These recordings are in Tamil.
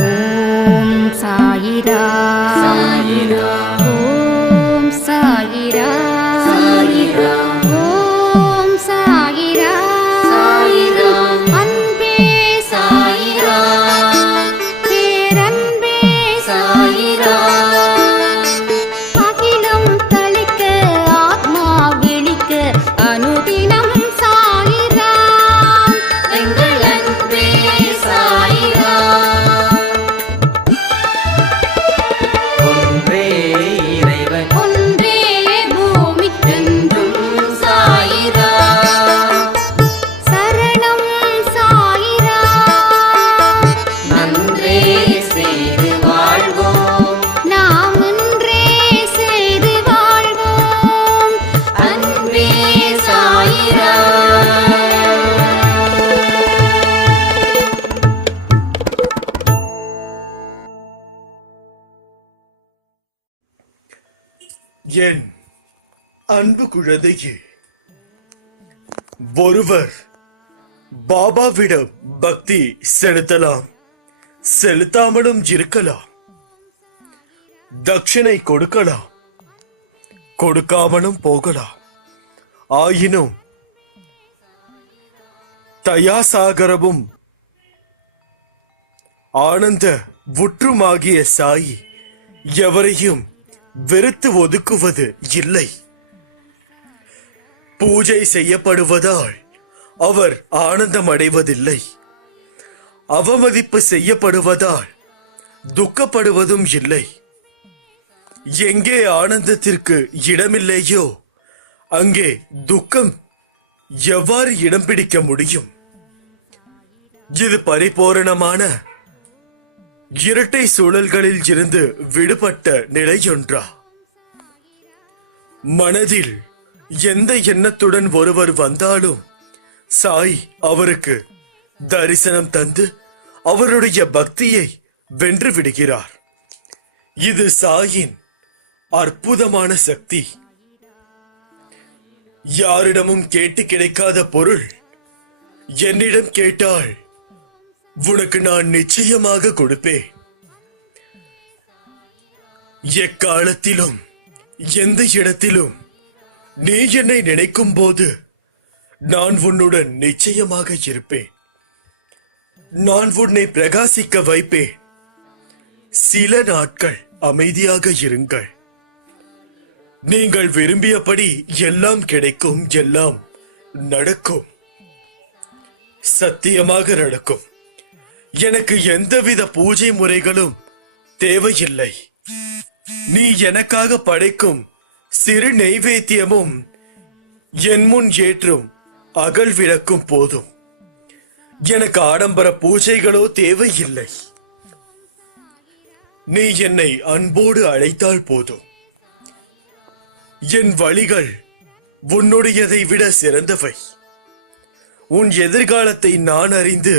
ஓம் சாயிரா சாயிரா ஓம் சாயிரா சாயிரா ஓம் சாயிரா சாயிரா அன்பே சாயிரா பேரன்பே சாயிரா அகிலம் தளிக்க ஆத்மா விழிக்க அனுதினம் சாயிரா எங்கள் அன்பே சாயிரா ஒன்றே இறைவன் ஒன்றே பூமிக்கென்றும் சாயிரா சரணம் சாயிரா நன்றே செய்து வாழ்வோம் நாம் ஒன்றே செய்து வாழ்வோம் அன்பே சாயிரா என் அன்பு குழந்தையே, ஒருவர் பாபாவிடம் பக்தி செலுத்தலாம், செலுத்தாமலும் இருக்கலாம். தட்சிணை கொடுக்கலாம், கொடுக்காமலும் போகலாம். ஆயினும் தயாசாகரமும் ஆனந்த உற்றுமாகிய சாயி எவரையும் வெறுத்து ஒதுக்குவது இல்லை. பூஜை செய்யப்படுவதால் அவர் ஆனந்தம் அடைவதில்லை. அவமதிப்பு செய்யப்படுவதால் துக்கப்படுவதும் இல்லை. எங்கே ஆனந்தத்திற்கு இடமில்லையோ அங்கே துக்கம் எவ்வாறு இடம் பிடிக்க முடியும்? இது பரிபூரணமான இரட்டை சூழல்களில் இருந்து விடுபட்ட நிலையொன்றா? மனதில் எந்த எண்ணத்துடன் ஒருவர் வந்தாலும் சாய் அவருக்கு தரிசனம் தந்து அவருடைய பக்தியை வென்று விடுகிறார். இது சாயின் அற்புதமான சக்தி. யாரிடமும் கேட்டு கிடைக்காத பொருள் என்னிடம் கேட்டால் உனக்கு நான் நிச்சயமாக கொடுப்பேன். எக்காலத்திலும் எந்த இடத்திலும் நீ என்னை நினைக்கும் போது நான் உன்னுடன் நிச்சயமாக இருப்பேன். நான் உன்னை பிரகாசிக்க வைப்பேன். சில நாட்கள் அமைதியாக இருங்கள். நீங்கள் விரும்பியபடி எல்லாம் கிடைக்கும், எல்லாம் நடக்கும். சத்தியமாக நடக்கும். எனக்கு எந்தவித பூஜை முறைகளும் தேவையில்லை. நீ எனக்காக படைக்கும் சிறு நெய்வேத்தியமும் என் முன் ஏற்றும் அகல் விளக்கும் போதும். எனக்கு ஆடம்பர பூஜைகளோ தேவையில்லை. நீ என்னை அன்போடு அழைத்தால் போதும். என் வழிகள் உன்னுடையதை விட சிறந்தவை. உன் எதிர்காலத்தை நான் அறிந்து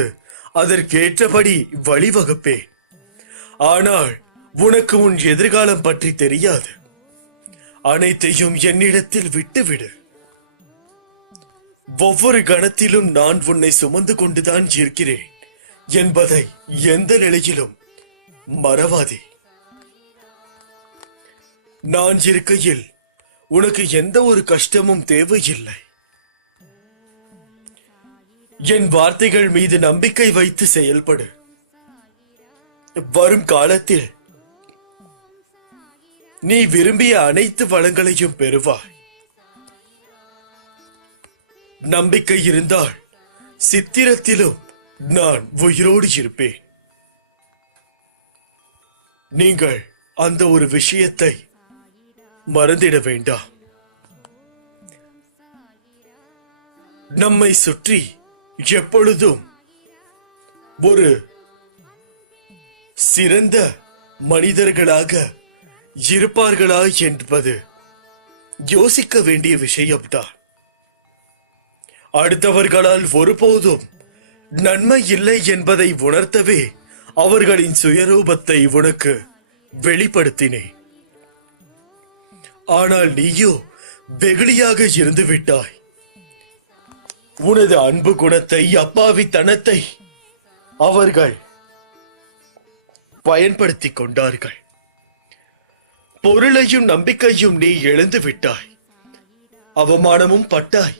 அதற்கேற்றபடி வழிவகுப்பேன். ஆனால் உனக்கு உன் எதிர்காலம் பற்றி தெரியாது. அனைத்தையும் என்னிடத்தில் விட்டுவிடு. ஒவ்வொரு கணத்திலும் நான் உன்னை சுமந்து கொண்டுதான் இருக்கிறேன் என்பதை எந்த நிலையிலும் மறவாதே. நான் இருக்கையில் உனக்கு எந்த ஒரு கஷ்டமும் தேவையில்லை. என் வார்த்தைகள் மீது நம்பிக்கை வைத்து செயல்படு. வரும் காலத்தில் நீ விரும்பிய அனைத்து வளங்களையும் பெறுவாய். நம்பிக்கை இருந்தால் சித்திரத்திலும் நான் உயிரோடு இருப்பேன். நீங்கள் அந்த ஒரு விஷயத்தை மறந்திட வேண்டாம். நம்மை சுற்றி எப்பொழுதும் ஒரு சிறந்த மனிதர்களாக இருப்பார்களா என்பது யோசிக்க வேண்டிய விஷயம்தான். அடுத்தவர்களால் ஒருபோதும் நன்மை இல்லை என்பதை உணர்த்தவே அவர்களின் சுயரூபத்தை உனக்கு வெளிப்படுத்தினேன். ஆனால் நீயோ வெகுளியாக இருந்து விட்டாய். உனது அன்பு குணத்தை, அப்பாவித்தனத்தை அவர்கள் பயன்படுத்திக் கொண்டார்கள். பொருளையும் நம்பிக்கையும் நீ இழந்து விட்டாய், அவமானமும் பட்டாய்.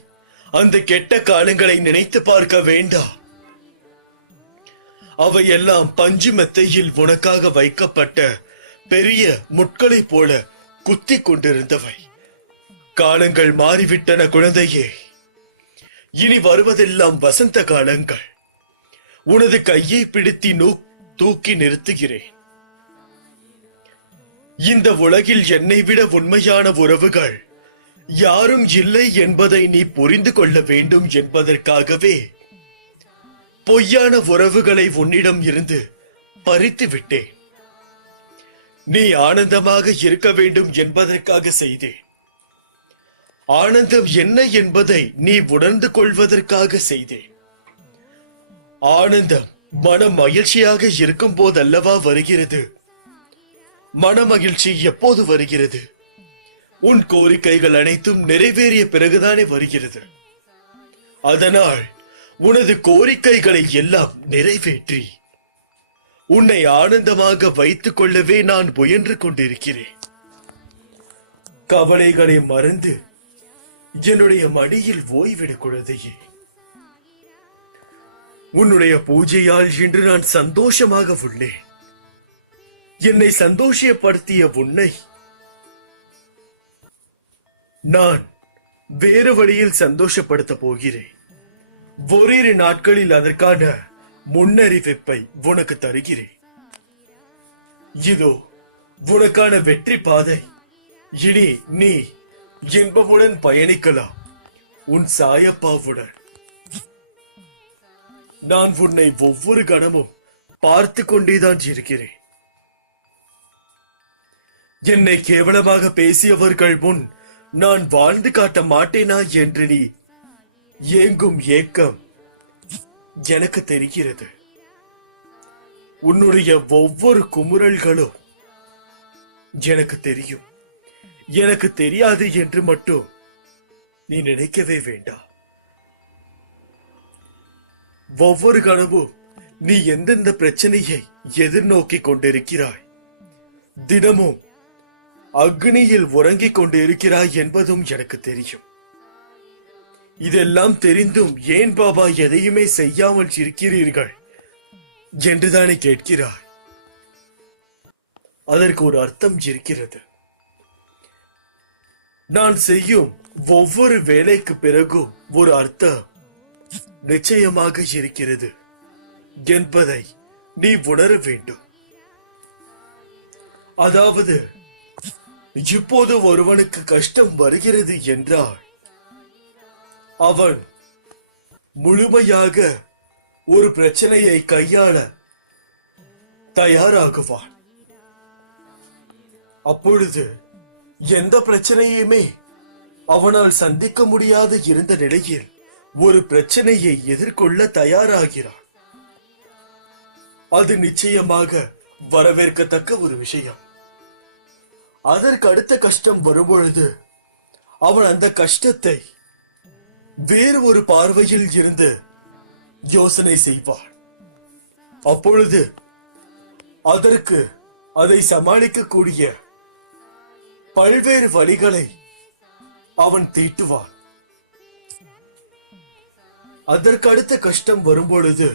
அந்த கெட்ட காலங்களை நினைத்து பார்க்க வேண்டாம். அவையெல்லாம் பஞ்சு மெத்தையில் உனக்காக வைக்கப்பட்ட பெரிய முட்களைப் போல குத்தி கொண்டிருந்தவை. காலங்கள் மாறிவிட்டன குழந்தையே. இனி வருவதெல்லாம் வசந்த காலங்கள். உனது கையை பிடித்து தூக்கி நிறுத்துகிறேன். இந்த உலகில் என்னை விட உண்மையான உறவுகள் யாரும் இல்லை என்பதை நீ புரிந்து கொள்ள வேண்டும் என்பதற்காகவே பொய்யான உறவுகளை உன்னிடம் இருந்து பறித்து விட்டேன். நீ ஆனந்தமாக இருக்க வேண்டும் என்பதற்காக செய்தேன். ஆனந்தம் என்ன என்பதை நீ உணர்ந்து கொள்வதற்காக செய்தேன். ஆனந்தம் மன மகிழ்ச்சியாக இருக்கும் போதல்லவா வருகிறது? மன மகிழ்ச்சி எப்போது வருகிறது? உன் கோரிக்கைகள் அனைத்தும் நிறைவேறிய பிறகுதானே வருகிறது. அதனால் உனது கோரிக்கைகளை எல்லாம் நிறைவேற்றி உன்னை ஆனந்தமாக வைத்துக் கொள்ளவே நான் முயன்று கொண்டிருக்கிறேன். கவலைகளை மறந்து என்னுடைய மடியில் ஓய்விடு குழந்தையே. உன்னுடைய பூஜையால் இன்று நான் சந்தோஷமாக உள்ளேன். என்னை சந்தோஷப்படுத்திய உன்னை நான் வேறு வழியில் சந்தோஷப்படுத்த போகிறேன். ஓரிரு நாட்களில் அதற்கான முன்னறிவிப்பை உனக்கு தருகிறேன். இதோ உனக்கான வெற்றி பாதை. இனி நீ இன்பமுடன் பயணிக்கலாம் உன் சாயப்பாவுடன். நான் உன்னை ஒவ்வொரு கணமும் பார்த்து கொண்டேதான் இருக்கிறேன். என்னை கேவலமாக பேசியவர்கள் முன் நான் வாழ்ந்து காட்ட மாட்டேனா என்று நீ ஏங்கும் ஏக்கம் எனக்கு தெரிகிறது. உன்னுடைய ஒவ்வொரு குமுறல்களும் எனக்கு தெரியும். எனக்கு தெரியாது என்று மட்டும் நீ நினைக்கவே வேண்டாம். ஒவ்வொரு கணமும் நீ எந்தெந்த பிரச்சனையை எதிர்நோக்கி கொண்டிருக்கிறாய், தினமும் அக்னியில் உறங்கிக் கொண்டு இருக்கிறாய் என்பதும் எனக்கு தெரியும். இதெல்லாம் தெரிந்தும் ஏன் பாபா எதையுமே செய்யாமல் இருக்கிறீர்கள் என்றுதானே கேட்கிறாய்? அதற்கு ஒரு அர்த்தம் இருக்கிறது. நான் செய்யும் ஒவ்வொரு வேலைக்கு பிறகும் ஒரு அர்த்தம் நிச்சயமாக இருக்கிறது என்பதை நீ உணர வேண்டும். அதாவது இப்போது ஒருவனுக்கு கஷ்டம் வருகிறது என்றால் அவன் முழுமையாக ஒரு பிரச்சனையை கையாள தயாராகுவான். அப்பொழுது எந்த பிரச்சனையுமே அவனால் சந்திக்க முடியாது இருந்த நிலையில் ஒரு பிரச்சனையை எதிர்கொள்ள தயாராகிறான். அது நிச்சயமாக வரவேற்கத்தக்க ஒரு விஷயம். அதற்கு அடுத்த கஷ்டம் வரும்பொழுது அவன் அந்த கஷ்டத்தை வேறு ஒரு பார்வையில் இருந்து யோசனை செய்வான். அப்பொழுது அதற்கு அதை சமாளிக்கக்கூடிய பல்வேறு வழிகளை அவன் தீட்டுவான். அதற்கு அடுத்த கஷ்டம் வரும்பொழுது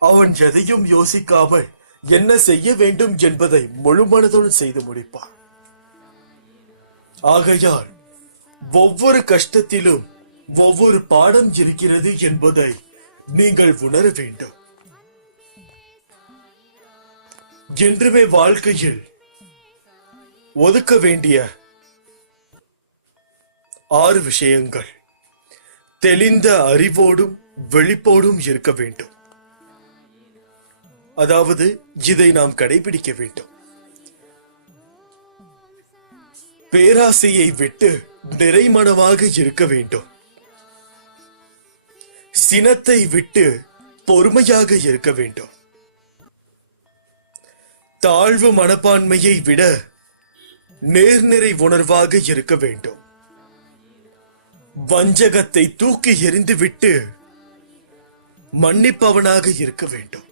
அவன் எதையும் யோசிக்காமல் என்ன செய்ய வேண்டும் என்பதை முழு மனதோடு செய்து முடிப்பான். ஆகையால் ஒவ்வொரு கஷ்டத்திலும் ஒவ்வொரு பாடம் இருக்கிறது என்பதை நீங்கள் உணர வேண்டும். என்றுமே வாழ்க்கையில் ஒதுக்க வேண்டிய 6 விஷயங்கள் தெளிந்த அறிவோடும் விழிப்போடும் இருக்க வேண்டும். அதாவது இதை நாம் கடைபிடிக்க வேண்டும். பேராசையை விட்டு நிறைமனமாக இருக்க வேண்டும். சினத்தை விட்டு பொறுமையாக இருக்க வேண்டும். தாழ்வு மனப்பான்மையை விட நேர்நிறை உணர்வாக இருக்க வேண்டும். வஞ்சகத்தை தூக்கி எறிந்துவிட்டு மன்னிப்பவனாக இருக்க வேண்டும்.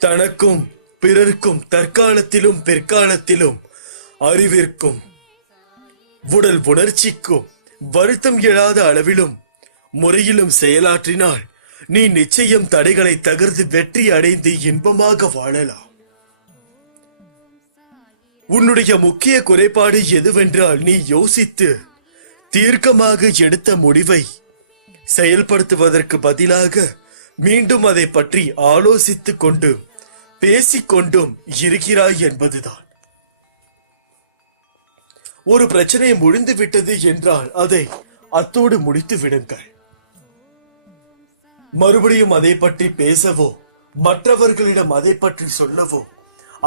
தனக்கும் பிறர்க்கும் தற்காலத்திலும் பிற்காலத்திலும் அறிவிற்கும் உடல் உணர்ச்சிக்கும் வருத்தம் எழாத அளவிலும் முறையிலும் செயலாற்றினால் நீ நிச்சயம் தடைகளை தகர்த்து வெற்றி அடைந்து இன்பமாக வாழலாம். உன்னுடைய முக்கிய குறைபாடு எதுவென்றால் நீ யோசித்து தீர்க்கமாக எடுத்த முடிவை செயல்படுத்துவதற்கு பதிலாக மீண்டும் அதை பற்றி ஆலோசித்துக் கொண்டு பேசிக்கொண்டும் இருக்கிறாய் என்பதுதான். ஒரு பிரச்சனை முடிந்து விட்டது என்றால் அதை அத்தோடு முடித்து விடுங்கள். மறுபடியும் அதை பற்றி பேசவோ மற்றவர்களிடம் அதை பற்றி சொல்லவோ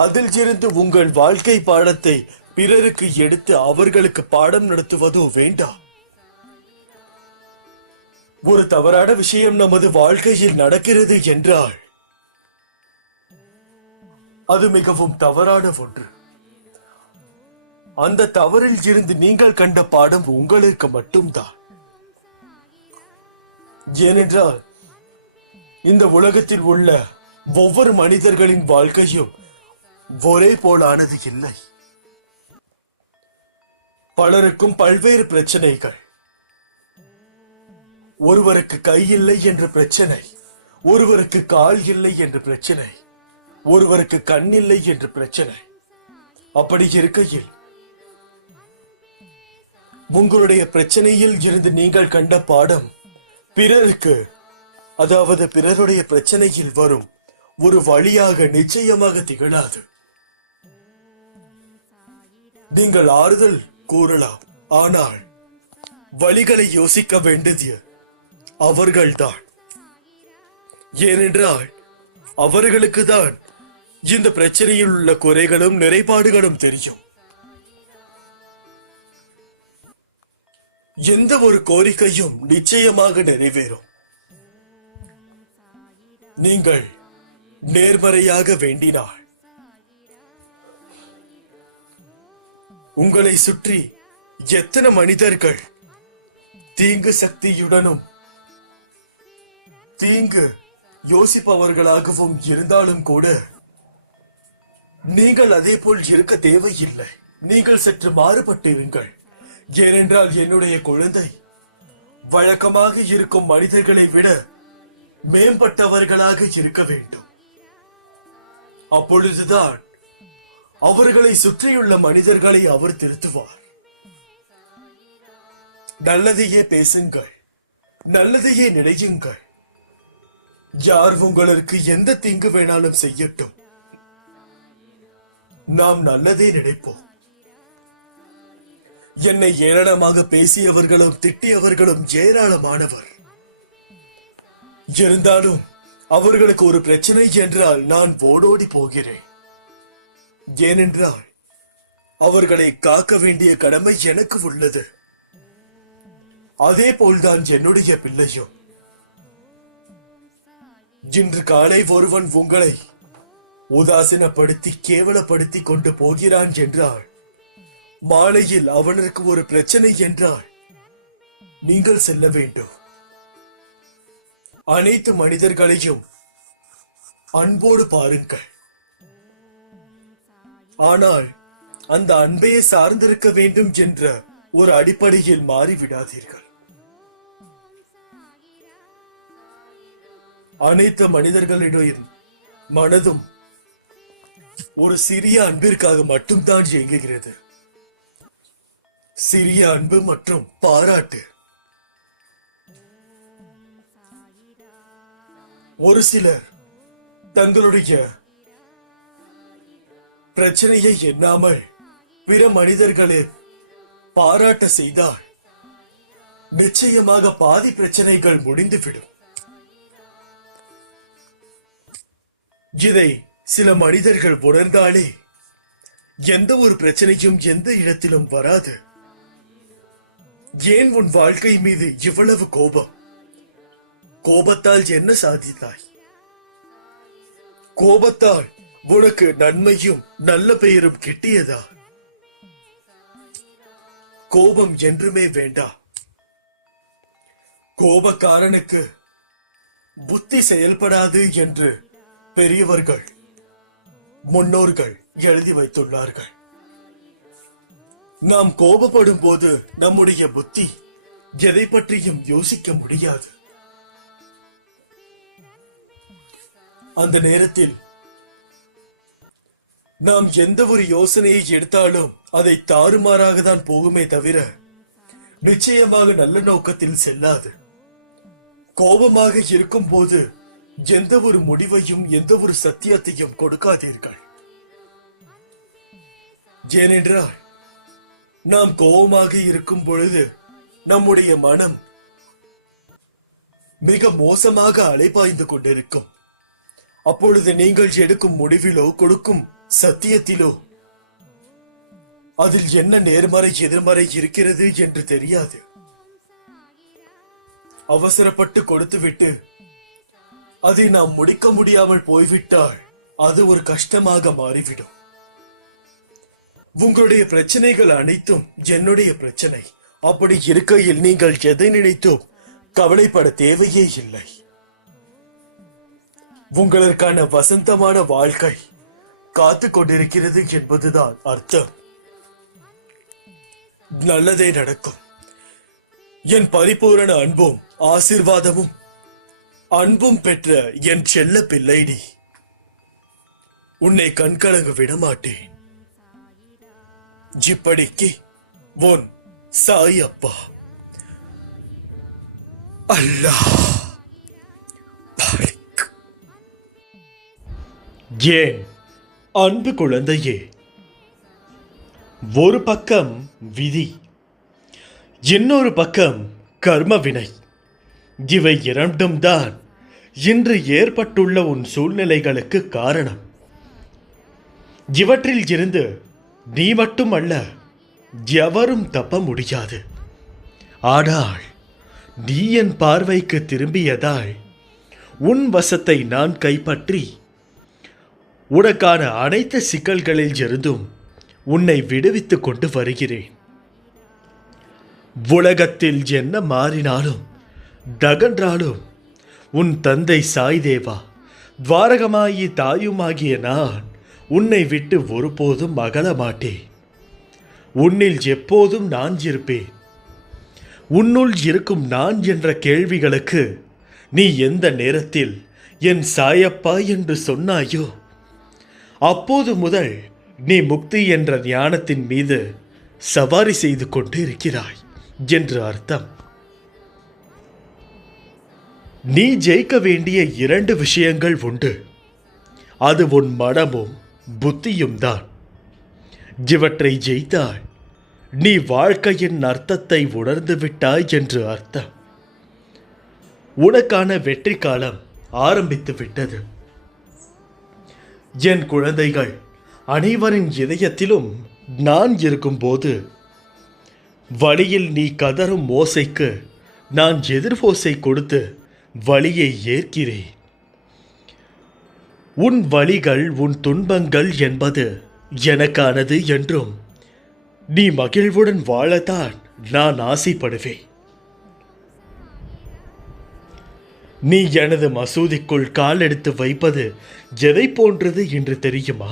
அதில் இருந்து உங்கள் வாழ்க்கை பாடத்தை பிறருக்கு எடுத்து அவர்களுக்கு பாடம் நடத்துவதோ வேண்டாம். ஒரு தவறான விஷயம் நமது வாழ்க்கையில் நடக்கிறது என்றால் அது மிகவும் தவறான ஒன்று. அந்த தவறில் இருந்து நீங்கள் கண்ட பாடம் உங்களுக்கு மட்டும்தான். ஏனென்றால் இந்த உலகத்தில் உள்ள ஒவ்வொரு மனிதர்களின் வாழ்க்கையும் ஒரே போலானது இல்லை. பலருக்கும் பல்வேறு பிரச்சனைகள். ஒருவருக்கு கை இல்லை என்ற பிரச்சனை, ஒருவருக்கு கால் இல்லை என்ற பிரச்சனை, ஒருவருக்கு கண் இல்லை என்ற பிரச்சனை. அப்படி இருக்கையில் உங்களுடைய பிரச்சனையில் இருந்து நீங்கள் கண்ட பாடம் பிறருக்கு, அதாவது பிறருடைய பிரச்சனையில் வரும் ஒரு வழியாக நிச்சயமாக திகழாது. நீங்கள் ஆறுதல் கூறலாம், ஆனால் வழிகளை யோசிக்க வேண்டியது அவர்கள்தான். ஏனென்றால் அவர்களுக்கு தான் இந்த பிரச்சனையில் உள்ள குறைகளும் நிறைபாடுகளும் தெரியும். எந்த ஒரு கோரிக்கையும் நிச்சயமாக நிறைவேறும். நீங்கள் நேர்மறையாக வேண்டினார். உங்களை சுற்றி எத்தனை மனிதர்கள் தீங்கு சக்தியுடனும் தீங்கு யோசிப்பவர்களாகவும் இருந்தாலும் கூட நீங்கள் அதே போல் இருக்க தேவையில்லை. நீங்கள் சற்று மாறுபட்டிருங்கள். ஏனென்றால் என்னுடைய குழந்தை வழக்கமாக இருக்கும் மனிதர்களை விட மேம்பட்டவர்களாக இருக்க வேண்டும். அப்பொழுதுதான் அவர்களை சுற்றியுள்ள மனிதர்களை அவர் திருத்துவார். நல்லதையே பேசுங்கள், நல்லதையே நினையுங்கள். யார் உங்களுக்கு எந்த தீங்கு வேணாலும் செய்யட்டும், நாம் நல்லதே நினைப்போம். என்னை ஏளனமாக பேசியவர்களும் திட்டியவர்களும் ஏராளமானவர். இருந்தாலும் அவர்களுக்கு ஒரு பிரச்சனை என்றால் நான் ஓடோடி போகிறேன். ஏனென்றால் அவர்களை காக்க வேண்டிய கடமை எனக்கு உள்ளது. அதே போல்தான் என்னுடைய பிள்ளையும். இன்று காலை ஒருவன் உங்களை உதாசீனப்படுத்தி கேவலப்படுத்தி கொண்டு போகிறான் என்றால் மாலையில் அவனுக்கு ஒரு பிரச்சனை என்றால் நீங்கள் செல்ல வேண்டும். அனைத்து மனிதர்களையும் அன்போடு பாருங்கள். ஆனால் அந்த அன்பையை சார்ந்திருக்க வேண்டும் என்ற ஒரு அடிப்படையில் மாறிவிடாதீர்கள். அனைத்து மனிதர்களிடையும் மனதும் ஒரு சிறிய அன்பிற்காக மட்டும்தான் இயங்குகிறது. சிறிய அன்பு மற்றும் பாராட்டு. ஒரு சிலர் தங்களுடைய பிரச்சனையை எண்ணாமல் பிற மனிதர்களை பாராட்ட செய்தால் நிச்சயமாக பாதி பிரச்சனைகள் முடிந்துவிடும். இதை சில மனிதர்கள் உணர்ந்தாலே எந்த ஒரு பிரச்சனையும் எந்த இடத்திலும் வராது. ஏன் உன் வாழ்க்கை மீது இவ்வளவு கோபம்? கோபத்தால் என்ன சாதித்தாய்? கோபத்தால் உனக்கு நன்மையும் நல்ல பெயரும் கிட்டியதா? கோபம் என்றுமே வேண்டாம். கோபக்காரனுக்கு புத்தி செயல்படாது என்று பெரியவர்கள் முன்னோர்கள் எழுதி வைத்துள்ளார்கள். நாம் கோபப்படும் போது நம்முடைய புத்தி எதை பற்றியும் யோசிக்க முடியாது. அந்த நேரத்தில் நாம் எந்த ஒரு யோசனையை எடுத்தாலும் அதை தாறுமாறாக தான் போகுமே தவிர நிச்சயமாக நல்ல நோக்கத்தில் செல்லாது. கோபமாக இருக்கும் போது எந்த ஒரு முடிவையும் எந்த ஒரு சத்தியத்தையும் கொடுக்காதீர்கள். ஏனென்றால் நாம் கோபமாக இருக்கும் பொழுது நம்முடைய மனம் மிக மோசமாக அலைபாய்ந்து கொண்டிருக்கும். அப்பொழுது நீங்கள் எடுக்கும் முடிவிலோ கொடுக்கும் சத்தியத்திலோ அதில் என்ன நேர்மறை எதிர்மறை இருக்கிறது என்று தெரியாது. அவசரப்பட்டு கொடுத்துவிட்டு அதை நாம் முடிக்க முடியாமல் போய்விட்டால் அது ஒரு கஷ்டமாக மாறிவிடும். உங்களுடைய பிரச்சனைகள் அனைத்தும் என்னுடைய பிரச்சனை. அப்படி இருக்கையில் நீங்கள் எதை நினைத்தும் கவலைப்பட தேவையே இல்லை. உங்களுக்கான வசந்தமான வாழ்க்கை காத்து கொண்டிருக்கிறது என்பதுதான் அர்த்தம். நல்லதே நடக்கும். என் பரிபூரண அன்பும் ஆசீர்வாதமும் அன்பும் பெற்ற என் செல்ல பிள்ளை நீ. உன்னை கண்கலங்க விடமாட்டேன். இப்படிக்கு உன் சாய் அப்பா. அல்லாஹ். ஏன் அன்பு குழந்தையே, ஒரு பக்கம் விதி, இன்னொரு பக்கம் கர்ம வினை. இவை இரண்டும் தான் இன்று ஏற்பட்டுள்ள உன் சூழ்நிலைகளுக்கு காரணம். இவற்றில் இருந்து நீ மட்டுமல்ல, எவரும் தப்ப முடியாது. ஆனால் நீ என் பார்வைக்கு திரும்பியதால் உன் வசத்தை நான் கைப்பற்றி உனக்கான அனைத்து சிக்கல்களில் இருந்தும் உன்னை விடுவித்துக் கொண்டு வருகிறேன். உலகத்தில் என்ன மாறினாலும் தகன்றாலும் உன் தந்தை சாய்தேவா, துவாரகமாயி தாயுமாகிய நான் உன்னை விட்டு ஒருபோதும் அகல மாட்டேன். உன்னில் எப்போதும் நான் இருப்பேன். உன்னுள் இருக்கும் நான் என்ற கேள்விகளுக்கு நீ எந்த நேரத்தில் என் சாயப்பா என்று சொன்னாயோ அப்போது முதல் நீ முக்தி என்ற ஞானத்தின் மீது சவாரி செய்து கொண்டு இருக்கிறாய் என்று அர்த்தம். நீ ஜெயிக்க வேண்டிய 2 விஷயங்கள் உண்டு. அது உன் மனமும் புத்தியும் தான். இவற்றை ஜெயித்தால் நீ வாழ்க்கையின் அர்த்தத்தை உணர்ந்து விட்டாய் என்று அர்த்தம். உனக்கான வெற்றி காலம் ஆரம்பித்து விட்டது. என் குழந்தைகள் அனைவரின் இதயத்திலும் நான் இருக்கும்போது வழியில் நீ கதறும் ஓசைக்கு நான் எதிர்வோசை கொடுத்து வழியை ஏற்கிறேன். உன் வழிகள் உன் துன்பங்கள் என்பது எனக்கானது என்றும் நீ மகிழ்வுடன் வாழத்தான் நான் ஆசைப்படுவேன். நீ எனது மசூதிக்குள் கால் எடுத்து வைப்பது எதை போன்றது என்று தெரியுமா?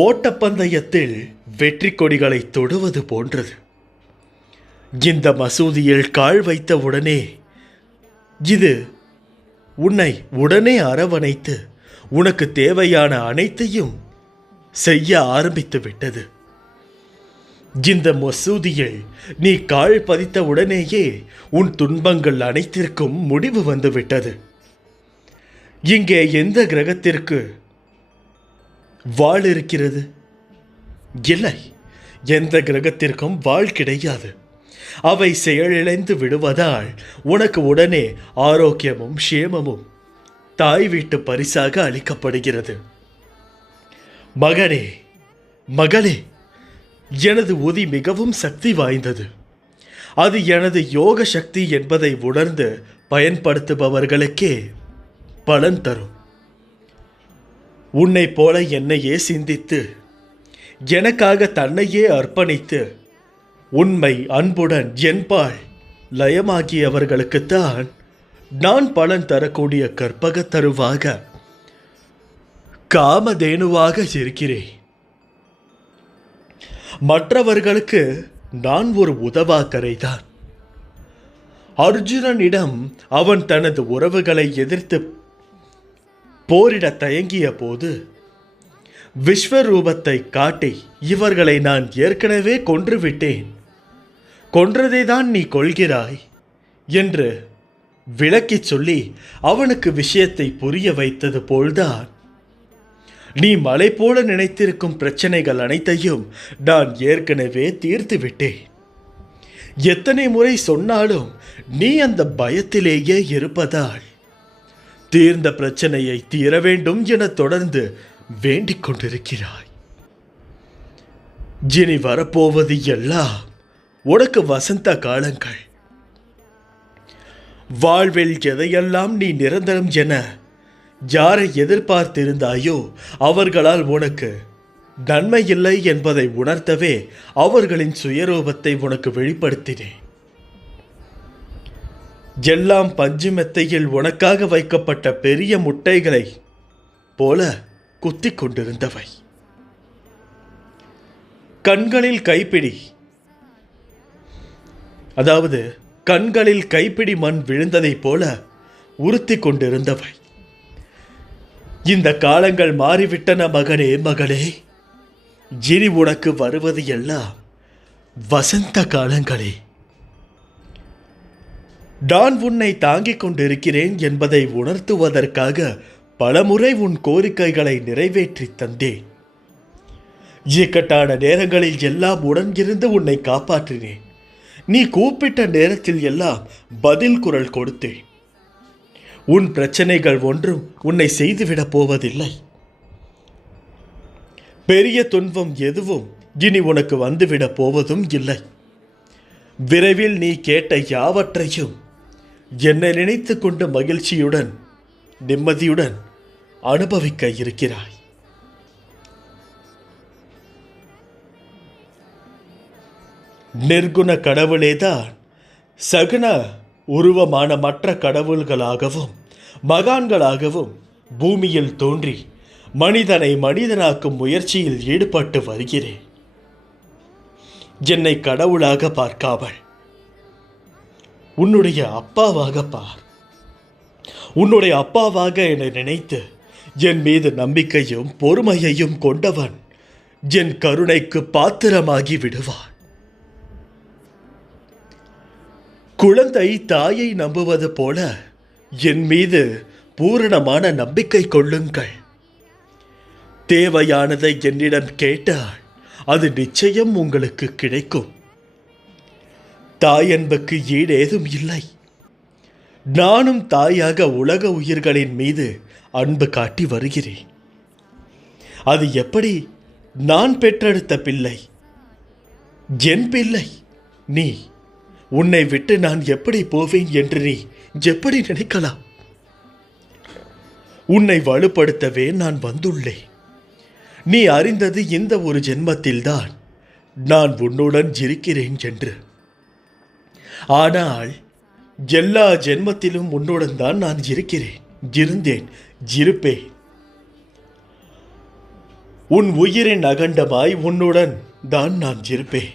ஓட்டப்பந்தயத்தில் வெற்றி கொடிகளை தொடுவது போன்றது. இந்த மசூதியில் கால் வைத்த உடனே இது உன்னை உடனே அரவணைத்து உனக்கு தேவையான அனைத்தையும் செய்ய ஆரம்பித்து விட்டது. இந்த மசூதியில் நீ கால் பதித்த உடனேயே உன் துன்பங்கள் அனைத்திற்கும் முடிவு வந்துவிட்டது. இங்கே எந்த கிரகத்திற்கு வாள் இருக்கிறது? இல்லை, எந்த கிரகத்திற்கும் வாள் கிடையாது. அவை செயலிழந்து விடுவதால் உனக்கு உடனே ஆரோக்கியமும் க்ஷேமமும் தாய் வீட்டு பரிசாக அளிக்கப்படுகிறது. மகனே, மகளே, எனது உதி மிகவும் சக்தி வாய்ந்தது. அது எனது யோக சக்தி என்பதை உணர்ந்து பயன்படுத்துபவர்களுக்கே பலன் தரும். உன்னை போல என்னையே சிந்தித்து எனக்காக தன்னையே அர்ப்பணித்து உண்மை அன்புடன் என்பால் லயமாகியவர்களுக்குத்தான் நான் பலன் தரக்கூடிய கற்பக தருவாக காமதேனுவாக இருக்கிறேன். மற்றவர்களுக்கு நான் ஒரு உதவாக்கரைதான். அர்ஜுனனிடம் அவன் தனது உறவுகளை எதிர்த்து போரிட தயங்கிய போது விஸ்வரூபத்தை காட்டி இவர்களை நான் ஏற்கனவே கொன்றுவிட்டேன், கொன்றதைதான் நீ கொள்கிறாய் என்று விளக்கிச் சொல்லி அவனுக்கு விஷயத்தை புரிய வைத்தது போல்தான் நீ மலை போல நினைத்திருக்கும் பிரச்சனைகள் அனைத்தையும் நான் ஏற்கனவே தீர்த்து விட்டேன். எத்தனை முறை சொன்னாலும் நீ அந்த பயத்திலேயே இருப்பதால் தீர்ந்த பிரச்சனையை தீர வேண்டும் என தொடர்ந்து வேண்டிக் கொண்டிருக்கிறாய். இனி வரப்போவது எல்லாம் உனக்கு வசந்த காலங்கள். வாழ்வில் எதையெல்லாம் நீ நிரந்தரம் என யாரை எதிர்பார்த்திருந்தாயோ அவர்களால் உனக்கு நன்மை இல்லை என்பதை உணர்த்தவே அவர்களின் சுயரூபத்தை உனக்கு வெளிப்படுத்தினேன். எல்லாம் பஞ்சு மெத்தையில் உனக்காக வைக்கப்பட்ட பெரிய முட்டைகளை போல குத்திக் கொண்டிருந்தவை. கண்களில் கைப்பிடி, அதாவது கண்களில் கைப்பிடி மண் விழுந்ததைப் போல உறுத்தி கொண்டிருந்தவை. இந்த காலங்கள் மாறிவிட்டன மகனே, மகளே. இனி உனக்கு வருவது எல்லாம் வசந்த காலங்களே. நான் உன்னை தாங்கிக் கொண்டிருக்கிறேன் என்பதை உணர்த்துவதற்காக பலமுறை உன் கோரிக்கைகளை நிறைவேற்றி தந்தேன். இக்கட்டான நேரங்களில் எல்லாம் உடன் இருந்து உன்னை காப்பாற்றினேன். நீ கூப்பிட்ட நேரத்தில் எல்லாம் பதில் குரல் கொடுத்தேன். உன் பிரச்சனைகள் ஒன்றும் உன்னை செய்துவிடப் போவதில்லை. பெரிய துன்பம் எதுவும் இனி உனக்கு வந்துவிடப் போவதும் இல்லை. விரைவில் நீ கேட்ட யாவற்றையும் என்னை நினைத்து கொண்டு மகிழ்ச்சியுடன் நிம்மதியுடன் அனுபவிக்க இருக்கிறாய். நிர்குண கடவுளேதான் சகுன உருவமான மற்ற கடவுள்களாகவும் மகான்களாகவும் பூமியில் தோன்றி மனிதனை மனிதனாக்கும் முயற்சியில் ஈடுபட்டு வருகிறேன். என்னை கடவுளாக பார்க்காமல் உன்னுடைய அப்பாவாக பார். உன்னுடைய அப்பாவாக என்னை நினைத்து என் மீது நம்பிக்கையும் பொறுமையையும் கொண்டவன் என் கருணைக்கு பாத்திரமாகி விடுவான். குழந்தை தாயை நம்புவது போல என் மீது பூரணமான நம்பிக்கை கொள்ளுங்கள். தேவையானதை என்னிடம் கேட்டால் அது நிச்சயம் உங்களுக்கு கிடைக்கும். தாயன்புக்கு ஈடேதும் இல்லை. நானும் தாயாக உலக உயிர்களின் மீது அன்பு காட்டி வருகிறேன். அது எப்படி நான் பெற்றெடுத்த பிள்ளை, என் பிள்ளை நீ. உன்னை விட்டு நான் எப்படி போவேன் என்று நீ எப்படி நினைக்கலாம்? உன்னை வலுப்படுத்தவே நான் வந்துள்ளேன். நீ அறிந்தது இந்த ஒரு ஜென்மத்தில்தான் நான் உன்னுடன் இருக்கிறேன் என்று. ஆனால் எல்லா ஜென்மத்திலும் உன்னுடன் தான் நான் இருக்கிறேன், இருந்தேன், இருப்பேன். உன் உயிரின் அகண்டமாய் உன்னுடன் தான் நான் இருப்பேன்.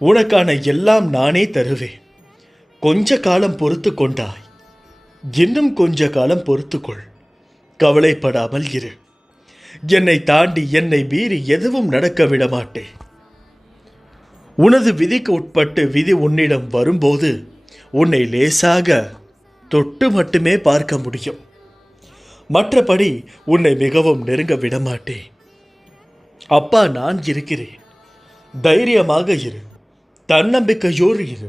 உனக்கான எல்லாம் நானே தருவேன். கொஞ்ச காலம் பொறுத்து கொண்டாய், இன்னும் கொஞ்ச காலம் பொறுத்துக்கொள். கவலைப்படாமல் இரு. என்னை தாண்டி என்னை மீறி எதுவும் நடக்க விட மாட்டேன். உனது விதிக்கு உட்பட்டு விதி உன்னிடம் வரும்போது உன்னை லேசாக தொட்டு மட்டுமே பார்க்க முடியும். மற்றபடி உன்னை மிகவும் நெருங்க விடமாட்டேன். அப்பா நான் இருக்கிறேன். தைரியமாக இரு, தன்னம்பிக்கையோடு இரு.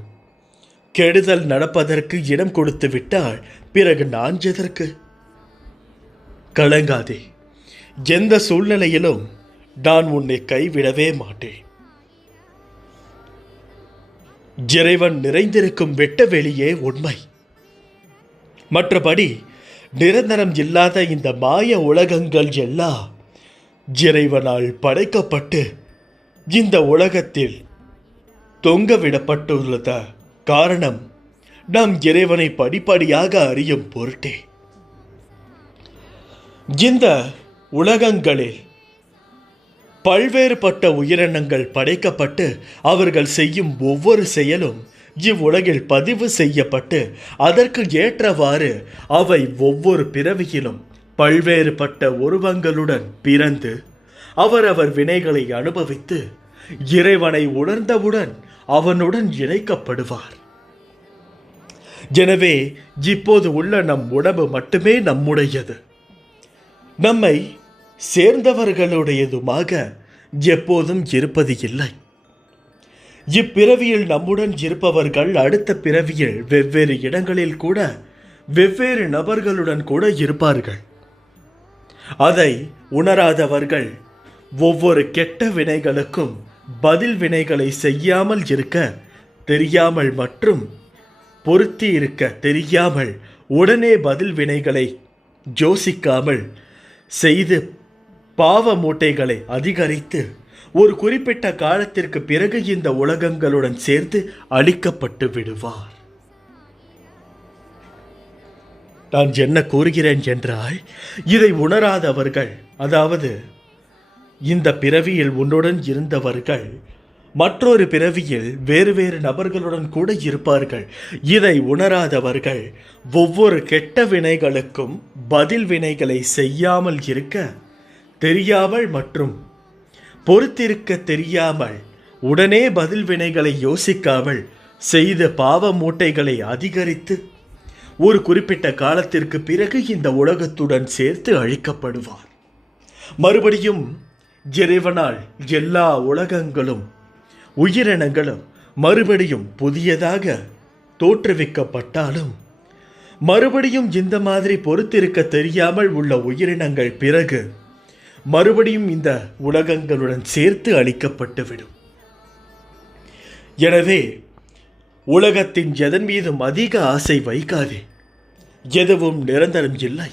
கெடுதல் நடப்பதற்கு இடம் கொடுத்து விட்டால் பிறகு நான் எதற்கு? கலங்காதே. எந்த சூழ்நிலையிலும் நான் உன்னை கைவிடவே மாட்டேன். இறைவன் நிறைந்திருக்கும் வெட்ட வெளியே உண்மை. மற்றபடி நிரந்தரம் இல்லாத இந்த மாய உலகங்கள் எல்லாம் இறைவனால் படைக்கப்பட்டு இந்த உலகத்தில் தொங்கவிடப்பட்டுள்ளத காரணம் நாம் இறைவனை படிப்படியாக அறியும் பொருட்டே. இந்த உலகங்களில் பல்வேறுபட்ட உயிரினங்கள் படைக்கப்பட்டு அவர்கள் செய்யும் ஒவ்வொரு செயலும் இவ்வுலகில் பதிவு செய்யப்பட்டு அதற்கு ஏற்றவாறு அவை ஒவ்வொரு பிறவியிலும் பல்வேறுபட்ட உருவங்களுடன் பிறந்து அவரவர் வினைகளை அனுபவித்து இறைவனை உணர்ந்தவுடன் அவனுடன் இணைக்கப்படுவார். எனவே இப்போது உள்ள நம் உடம்பு மட்டுமே நம்முடையது, நம்மை சேர்ந்தவர்களுடையதுமாக எப்போதும் இருப்பது இல்லை. இப்பிறவியில் நம்முடன் இருப்பவர்கள் அடுத்த பிறவியில் வெவ்வேறு இடங்களில் கூட வெவ்வேறு நபர்களுடன் கூட இருப்பார்கள். அதை உணராதவர்கள் ஒவ்வொரு கெட்ட வினைகளுக்கும் பதில் வினைகளை செய்யாமல் இருக்க தெரியாமல் மற்றும் பொருத்தி இருக்க தெரியாமல் உடனே பதில் வினைகளை யோசிக்காமல் செய்து பாவ மூட்டைகளை அதிகரித்து ஒரு குறிப்பிட்ட காலத்திற்கு பிறகு இந்த உலகங்களுடன் சேர்த்து அழிக்கப்பட்டு விடுவார். நான் என்ன கூறுகிறேன் என்றால், இதை உணராதவர்கள், அதாவது இந்த பிறவியில் உன்னுடன் இருந்தவர்கள் மற்றொரு பிறவியில் வேறு வேறு நபர்களுடன் கூட இருப்பார்கள். இதை உணராதவர்கள் ஒவ்வொரு கெட்ட வினைகளுக்கும் பதில் வினைகளை செய்யாமல் இருக்க தெரியாமல் மற்றும் பொறுத்திருக்க தெரியாமல் உடனே பதில் வினைகளை யோசிக்காமல் செய்த பாவ மூட்டைகளை அதிகரித்து ஒரு குறிப்பிட்ட காலத்திற்கு பிறகு இந்த உலகத்துடன் சேர்த்து அழிக்கப்படுவார். மறுபடியும் இறைவனால் எல்லா உலகங்களும் உயிரினங்களும் மறுபடியும் புதியதாக தோற்றுவிக்கப்பட்டாலும் மறுபடியும் இந்த மாதிரி பொறுத்திருக்க தெரியாமல் உள்ள உயிரினங்கள் பிறகு மறுபடியும் இந்த உலகங்களுடன் சேர்த்து அழிக்கப்பட்டுவிடும். எனவே உலகத்தின் எதன் மீதும் அதிக ஆசை வைக்காதே. எதுவும் நிரந்தரம் இல்லை.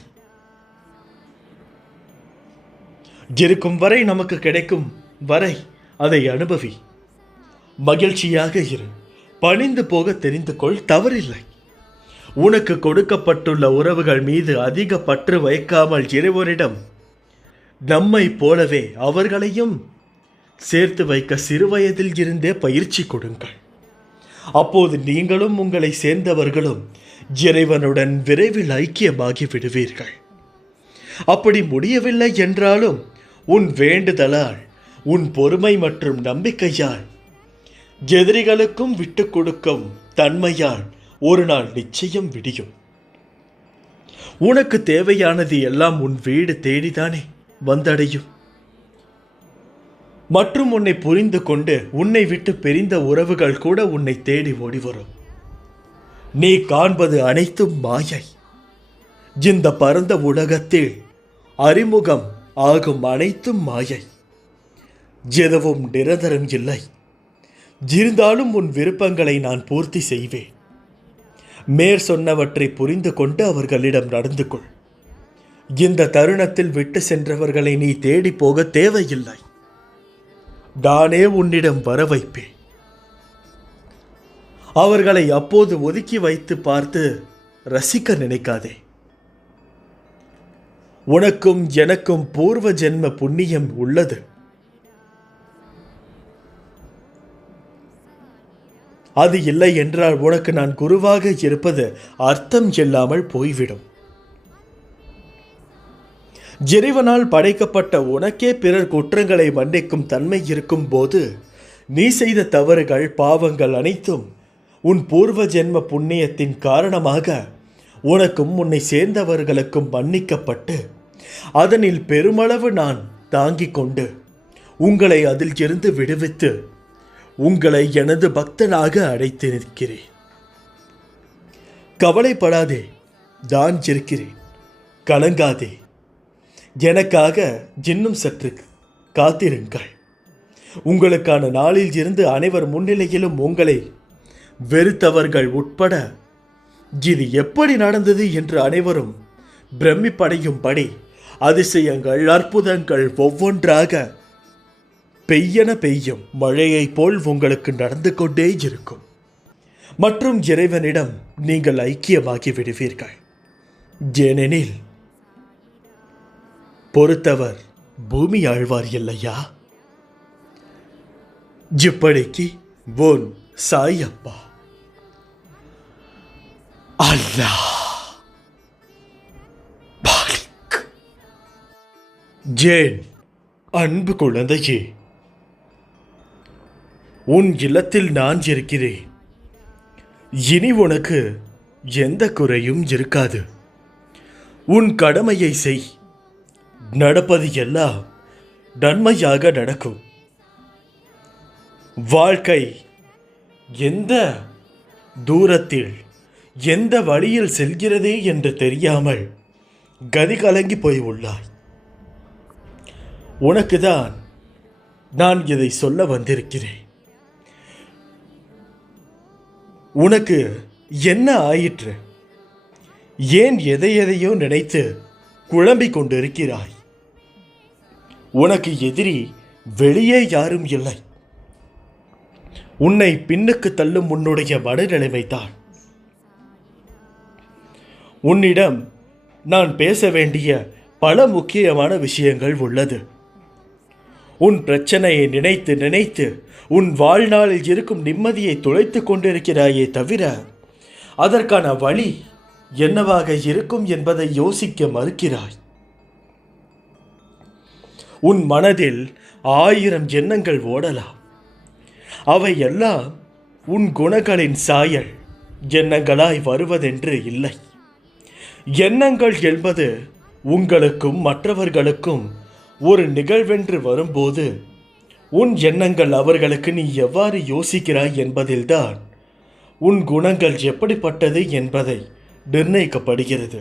இருக்கும் வரை நமக்கு கிடைக்கும் வரை அதை அனுபவி. மகிழ்ச்சியாக இரு. பணிந்து போக தெரிந்து கொள், தவறில்லை. உனக்கு கொடுக்கப்பட்டுள்ள உறவுகள் மீது அதிக பற்று வைக்காமல் இறைவனிடம் நம்மை போலவே அவர்களையும் சேர்த்து வைக்க சிறுவயதில் இருந்தே பயிற்சி கொடுங்கள். அப்போது நீங்களும் உங்களை சேர்ந்தவர்களும் இறைவனுடன் விரைவில் ஐக்கியமாகி விடுவீர்கள். அப்படி முடியவில்லை என்றாலும் உன் வேண்டுதலால், உன் பொறுமை மற்றும் நம்பிக்கையால், எதிரிகளுக்கும் விட்டு கொடுக்கும் தன்மையால் ஒரு நாள் நிச்சயம் விடியும். உனக்கு தேவையானது எல்லாம் உன் வீடு தேடிதானே வந்தடையும். மற்றும் உன்னை புரிந்து கொண்டு உன்னை விட்டு பிரிந்த உறவுகள் கூட உன்னை தேடி ஓடி வரும். நீ காண்பது அனைத்தும் மாயை. இந்த பரந்த உலகத்தில் அறிமுகம் ஆகும் அனைத்தும் மாயை. எதுவும் நிரந்தரம் இல்லை. இருந்தாலும் உன் விருப்பங்களை நான் பூர்த்தி செய்வேன். மேற் சொன்னவற்றை புரிந்து கொண்டு அவர்களிடம் நடந்து கொள். இந்த தருணத்தில் விட்டு சென்றவர்களை நீ தேடி போக தேவையில்லை. நானே உன்னிடம் வர வைப்பேன். அவர்களை அப்போது ஒதுக்கி வைத்து பார்த்து ரசிக்க நினைக்காதே. உனக்கும் எனக்கும் பூர்வ ஜென்ம புண்ணியம் உள்ளது. அது இல்லை என்றால் உனக்கு நான் குருவாக இருப்பது அர்த்தம் இல்லாமல் போய்விடும். இறைவனால் படைக்கப்பட்ட உனக்கே பிறர் குற்றங்களை மன்னிக்கும் தன்மை இருக்கும் போது நீ செய்த தவறுகள், பாவங்கள் அனைத்தும் உன் பூர்வ ஜென்ம புண்ணியத்தின் காரணமாக உனக்கும் உன்னை சேர்ந்தவர்களுக்கும் மன்னிக்கப்பட்டு அதனில் பெருமளவு நான் தாங்கிக் கொண்டு உங்களை அதில் இருந்து விடுவித்து உங்களை எனது பக்தனாக அடைத்து நிற்கிறேன். கவலைப்படாதே, நான் இருக்கிறேன். கலங்காதே. எனக்காக இன்னும் சற்று காத்திருங்கள். உங்களுக்கான நாளில் இருந்து அனைவர் முன்னிலையிலும் உங்களை வெறுத்தவர்கள் உட்பட இது எப்படி நடந்தது என்று அனைவரும் பிரமிப்படையும்படி அதிசயங்கள், அற்புதங்கள் ஒவ்வொன்றாக பெய்யென பெய்யும் மழையை போல் உங்களுக்கு நடந்து கொண்டே இருக்கும். மற்றும் இறைவனிடம் நீங்கள் ஐக்கியமாகி விடுவீர்கள். ஏனெனில் பொறுத்தவர் பூமி ஆழ்வார் இல்லையா? இப்படிக்கு உன் சாயப்பா. அல்லாஹ் பாலிக். ஜேன் அன்பு குழந்தையே, உன் இல்லத்தில் நான் இருக்கிறேன். இனி உனக்கு எந்த குறையும் இருக்காது. உன் கடமையை செய். நடப்பது எல்லாம் நன்மையாக நடக்கும். வாழ்க்கை எந்த தூரத்தில் எந்த வழியில் செல்கிறதே என்று தெரியாமல் கதி கலங்கி போய் உள்ளாய். உனக்குதான் நான் இதை சொல்ல வந்திருக்கிறேன். உனக்கு என்ன ஆயிற்று? ஏன் எதையோ நினைத்து குழம்பிக் கொண்டிருக்கிறாய்? உனக்கு எதிரி வெளியே யாரும் இல்லை. உன்னை பின்னுக்கு தள்ளும் உன்னுடைய மனநிலைமைதான். உன்னிடம் நான் பேச வேண்டிய பல முக்கியமான விஷயங்கள் உள்ளது. உன் பிரச்சனையை நினைத்து நினைத்து உன் வாழ்நாளில் இருக்கும் நிம்மதியை தொலைத்து கொண்டிருக்கிறாயே தவிர அதற்கான வழி என்னவாக இருக்கும் என்பதை யோசிக்க மறுக்கிறாய். உன் மனதில் 1000 எண்ணங்கள் ஓடலாம். அவை எல்லாம் உன் குணங்களின் சாயல் எண்ணங்களாய் வருவதென்று இல்லை. எண்ணங்கள் என்பது உங்களுக்கும் மற்றவர்களுக்கும் ஒரு நிகழ்வென்று வரும்போது உன் எண்ணங்கள் அவர்களுக்கு நீ எவ்வாறு யோசிக்கிறாய் என்பதில்தான் உன் குணங்கள் எப்படிப்பட்டது என்பதை நிர்ணயிக்கப்படுகிறது.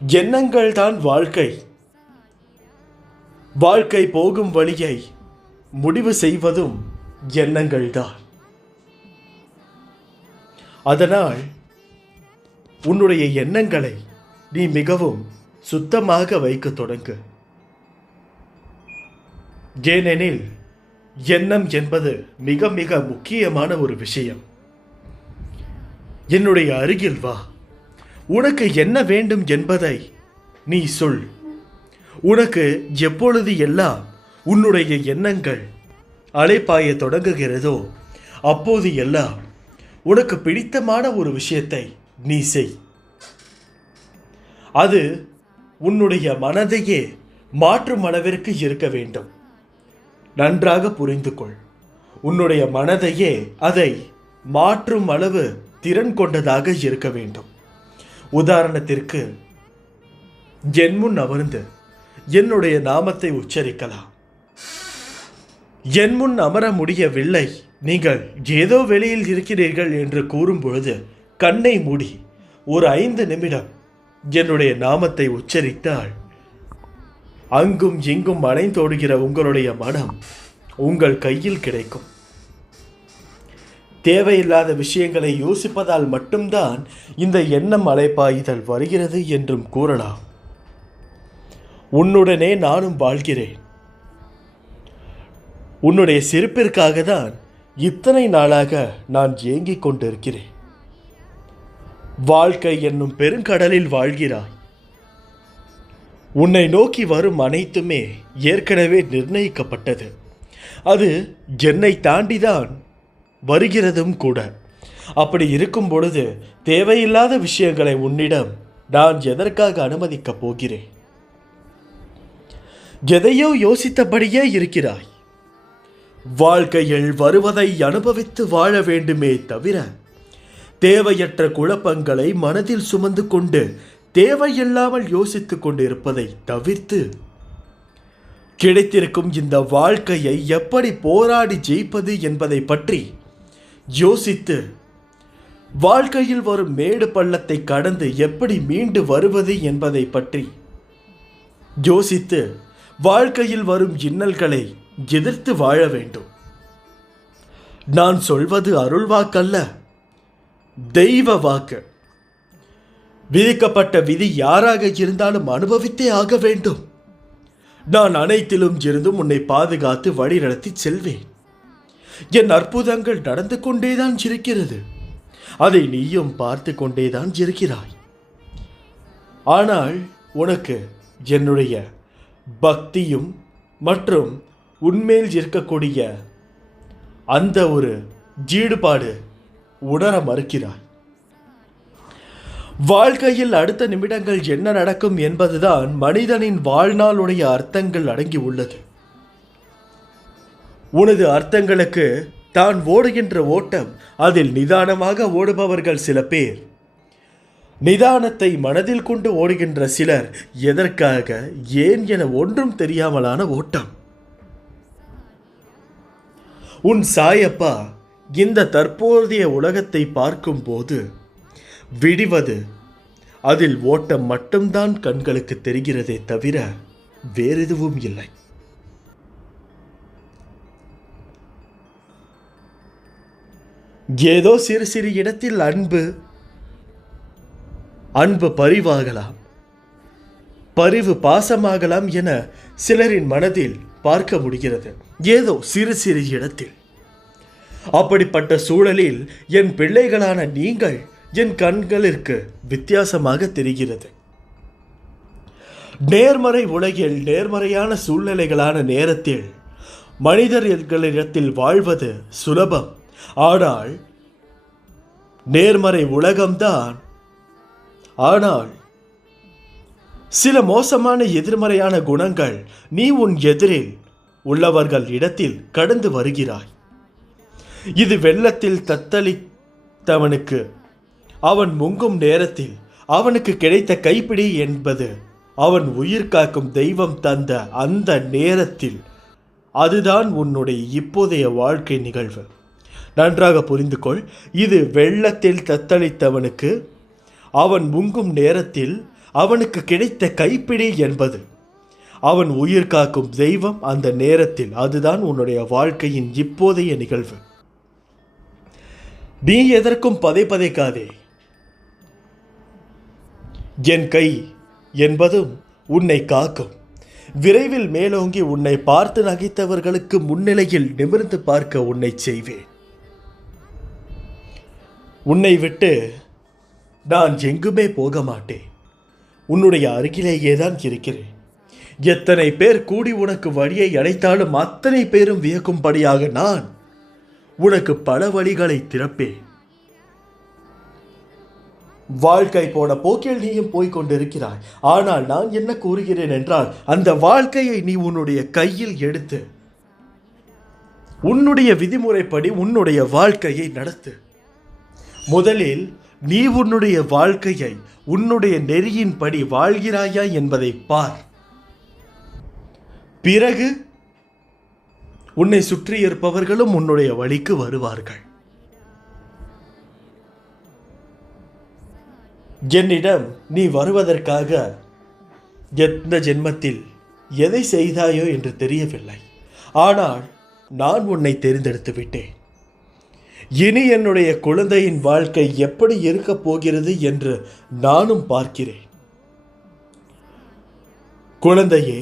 எண்ணங்கள் தான் வாழ்க்கை. வாழ்க்கை போகும் வழியை முடிவு செய்வதும் எண்ணங்கள்தான். அதனால் உன்னுடைய எண்ணங்களை நீ மிகவும் சுத்தமாக வைக்க தொடங்கு. ஏனெனில் எண்ணம் என்பது மிக மிக முக்கியமான ஒரு விஷயம். என்னுடைய அருகில் வா. உனக்கு என்ன வேண்டும் என்பதை நீ சொல். உனக்கு எப்பொழுது எல்லாம் உன்னுடைய எண்ணங்கள் அலைப்பாய தொடங்குகிறதோ அப்போது எல்லாம் உனக்கு பிடித்தமான ஒரு விஷயத்தை நீ செய். அது உன்னுடைய மனதையே மாற்றும் அளவிற்கு இருக்க வேண்டும். நன்றாக புரிந்து கொள். உன்னுடைய மனதையே அதை மாற்றும் அளவு திறன் கொண்டதாக இருக்க வேண்டும். உதாரணத்திற்கு, என் முன் அமர்ந்து என்னுடைய நாமத்தை உச்சரிக்கலாம். என் முன் அமர முடியவில்லை, நீங்கள் ஏதோ வெளியில் இருக்கிறீர்கள் என்று கூறும் பொழுது கண்ணை மூடி ஒரு 5 நிமிடம் என்னுடைய நாமத்தை உச்சரித்தால் அங்கும் இங்கும் அலைந்தோடுகிற உங்களுடைய மனம் உங்கள் கையில் கிடைக்கும். தேவையில்லாத விஷயங்களை யோசிப்பதால் மட்டும்தான் இந்த எண்ணம் அலைப்பாயுதல் வருகிறது என்றும் கூறலாம். உன்னுடனே நானும் வாழ்கிறேன். உன்னுடைய சிரிப்பிற்காக தான் இத்தனை நாளாக நான் ஏங்கிக் கொண்டிருக்கிறேன். வாழ்க்கை என்னும் பெருங்கடலில் வாழ்கிறாய். உன்னை நோக்கி வரும் அனைத்துமே ஏற்கனவே நிர்ணயிக்கப்பட்டது. அது என்னை தாண்டிதான் வருகிறதும் கூட. அப்படி இருக்கும் பொழுது தேவையில்லாத விஷயங்களை உன்னிடம் நான் எதற்காக அனுமதிக்கப் போகிறேன்? எதையோ யோசித்தபடியே இருக்கிறாய். வாழ்க்கையில் வருவதை அனுபவித்து வாழ வேண்டுமே தவிர தேவையற்ற குழப்பங்களை மனதில் சுமந்து கொண்டு தேவையில்லாமல் யோசித்துக் கொண்டு இருப்பதை தவிர்த்து கிடைத்திருக்கும் இந்த வாழ்க்கையை எப்படி போராடி ஜெயிப்பது என்பதை பற்றி யோசித்து வாழ்க்கையில் வரும் மேடு பள்ளத்தை கடந்து எப்படி மீண்டு வருவது என்பதை பற்றி யோசித்து வாழ்க்கையில் வரும் இன்னல்களை எதிர்த்து வாழ வேண்டும். நான் சொல்வது அருள் வாக்கல்ல, தெய்வ வாக்கு. விதிக்கப்பட்ட விதி யாராக இருந்தாலும் அனுபவித்தே ஆக வேண்டும். நான் அனைத்திலும் இருந்தும் உன்னை பாதுகாத்து வழி நடத்தி செல்வேன். என் அற்புதங்கள் நடந்து கொண்டேதான் இருக்கிறது. அதை நீயும் பார்த்து கொண்டேதான் இருக்கிறாய். ஆனால் உனக்கு என்னுடைய பக்தியும் மற்றும் உன்மேல் இருக்கக்கூடிய அந்த ஒரு ஈடுபாடு உணர மறுக்கிறாய். வாழ்க்கையில் அடுத்த நிமிடங்கள் என்ன நடக்கும் என்பதுதான் மனிதனின் வாழ்நாளுடைய அர்த்தங்கள் அடங்கி உள்ளது. உனது அர்த்தங்களுக்கு தான் ஓடுகின்ற ஓட்டம், அதில் நிதானமாக ஓடுபவர்கள் சில பேர், நிதானத்தை மனதில் கொண்டு ஓடுகின்ற சிலர் எதற்காக ஏன் என ஒன்றும் தெரியாமலான ஓட்டம். உன் சாயப்பா இந்த தற்போதைய உலகத்தை பார்க்கும்போது விடிவது, அதில் ஓட்டம் மட்டும்தான் கண்களுக்கு தெரிகிறதே தவிர வேறெதுவும் இல்லை. ஏதோ சிறு சிறு இடத்தில் அன்பு பரிவாகலாம், பரிவு பாசமாகலாம் என சிலரின் மனதில் பார்க்க முடிகிறது. ஏதோ சிறு சிறு இடத்தில். அப்படிப்பட்ட சூழலில் என் பிள்ளைகளான நீங்கள் என் கண்களிற்கு வித்தியாசமாக தெரிகிறது. நேர்மறை உலகில் நேர்மறையான சூழ்நிலைகளான நேரத்தில் மனிதர்களிடத்தில் வாழ்வது சுலபம். ஆனால் நேர்மறை உலகம்தான். ஆனால் சில மோசமான எதிர்மறையான குணங்கள் நீ உன் எதிரில் உள்ளவர்கள் இடத்தில் கடந்து வருகிறாய். இது வெள்ளத்தில் தத்தளித்தவனுக்கு அவன் முங்கும் நேரத்தில் அவனுக்கு கிடைத்த கைப்பிடி என்பது அவன் உயிர் காக்கும் தெய்வம் தந்த அந்த நேரத்தில். அதுதான் உன்னுடைய இப்போதைய வாழ்க்கை நிகழ்வு. நன்றாக புரிந்து கொள். இது வெள்ளத்தில் தத்தளித்தவனுக்கு அவன் முங்கும் நேரத்தில் அவனுக்கு கிடைத்த கைப்பிடி என்பது அவன் உயிர் காக்கும் தெய்வம் அந்த நேரத்தில். அதுதான் உன்னுடைய வாழ்க்கையின் இப்போதைய நிகழ்வு. நீ எதற்கும் பதைக்காதே. என் கை என்பதும் உன்னை காக்கும். விரைவில் மேலோங்கி உன்னை பார்த்து நகைத்தவர்களுக்கு முன்னிலையில் நிமிர்ந்து பார்க்க உன்னை செய்வேன். உன்னை விட்டு நான் எங்குமே போக மாட்டேன். உன்னுடைய அருகிலேயே தான் இருக்கிறேன். எத்தனை பேர் கூடி உனக்கு வழியை அடைத்தாலும் அத்தனை பேரும் வியக்கும்படியாக நான் உனக்கு பல வழிகளை திறப்பேன். வாழ்க்கை போன போக்கில் நீயும் போய்கொண்டிருக்கிறாய். ஆனால் நான் என்ன கூறுகிறேன் என்றால், அந்த வாழ்க்கையை நீ உன்னுடைய கையில் எடுத்து உன்னுடைய விதிமுறைப்படி உன்னுடைய வாழ்க்கையை நடத்து. முதலில் நீ உன்னுடைய வாழ்க்கையை உன்னுடைய நெறியின்படி வாழ்கிறாயா என்பதை பார். பிறகு உன்னை சுற்றி இருப்பவர்களும் உன்னுடைய வழிக்கு வருவார்கள். என்னிடம் நீ வருவதற்காக எந்த ஜென்மத்தில் எதை செய்தாயோ என்று தெரியவில்லை. ஆனால் நான் உன்னை தெரிந்தெடுத்து விட்டேன். இனி என்னுடைய குழந்தையின் வாழ்க்கை எப்படி இருக்கப் போகிறது என்று நானும் பார்க்கிறேன். குழந்தையே,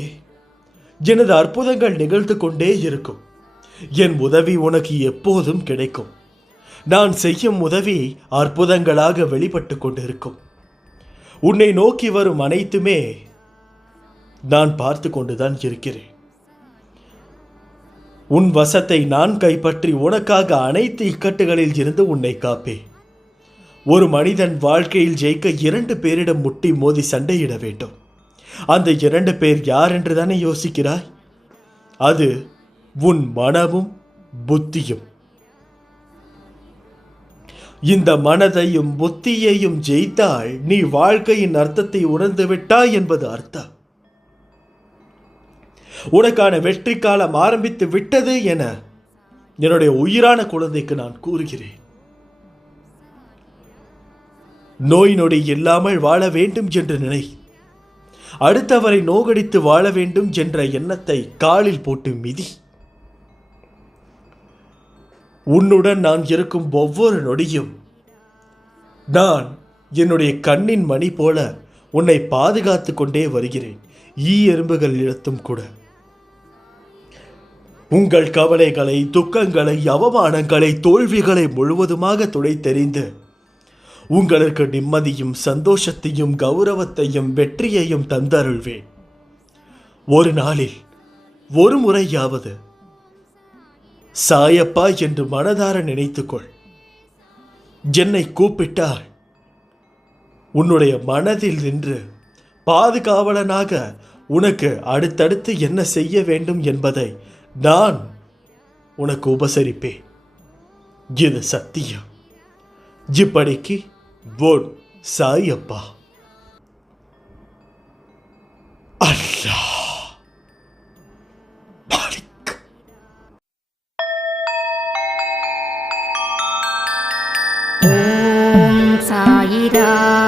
எனது அற்புதங்கள் நிகழ்ந்து கொண்டே இருக்கும். என் உதவி உனக்கு எப்போதும் கிடைக்கும். நான் செய்யும் உதவி அற்புதங்களாக வெளிப்பட்டு கொண்டிருக்கும். உன்னை நோக்கி வரும் அனைத்துமே நான் பார்த்து கொண்டுதான் இருக்கிறேன். உன் வசத்தை நான் கைப்பற்றி உனக்காக அனைத்து இக்கட்டுகளில் இருந்து உன்னை காப்பேன். ஒரு மனிதன் வாழ்க்கையில் ஜெயிக்க 2 பேரிடம் முட்டி மோதி சண்டையிட வேண்டும். அந்த 2 பேர் யார் என்று தானே யோசிக்கிறாய்? அது உன் மனமும் புத்தியும். இந்த மனதையும் புத்தியையும் ஜெயித்தால் நீ வாழ்க்கையின் அர்த்தத்தை உணர்ந்து விட்டாய் என்பது அர்த்தம். உனக்கான வெற்றி காலம் ஆரம்பித்து விட்டது என என்னுடைய உயிரான குழந்தைக்கு நான் கூறுகிறேன். நோய் நொடி இல்லாமல் வாழ வேண்டும் என்று நினை. அடுத்தவரை நோகடித்து வாழ வேண்டும் என்ற எண்ணத்தை காலில் போட்டு மிதி. உன்னுடன் நான் இருக்கும் ஒவ்வொரு நொடியும் நான் என்னுடைய கண்ணின் மணி போல உன்னை பாதுகாத்து கொண்டே வருகிறேன். எறும்புகள் இடத்தும் கூட. உங்கள் கவலைகளை, துக்கங்களை, அவமானங்களை, தோல்விகளை முழுவதுமாக துடைத்தெறிந்து உங்களுக்கு நிம்மதியும் சந்தோஷத்தையும் கௌரவத்தையும் வெற்றியையும் தந்தருள்வேன். ஒரு நாளில் ஒரு முறையாவது சாயப்பா என்று மனதார நினைத்துக்கொள். என்னை கூப்பிட்டால் உன்னுடைய மனதில் நின்று பாதுகாவலனாக உனக்கு அடுத்தடுத்து என்ன செய்ய வேண்டும் என்பதை நான் உனக்கு உபசரிப்பேன். இது சத்தியம். இப்படிக்கு உன் சாயப்பா. அல்லாஹ் மாலிக். ஓம் சாயிரா.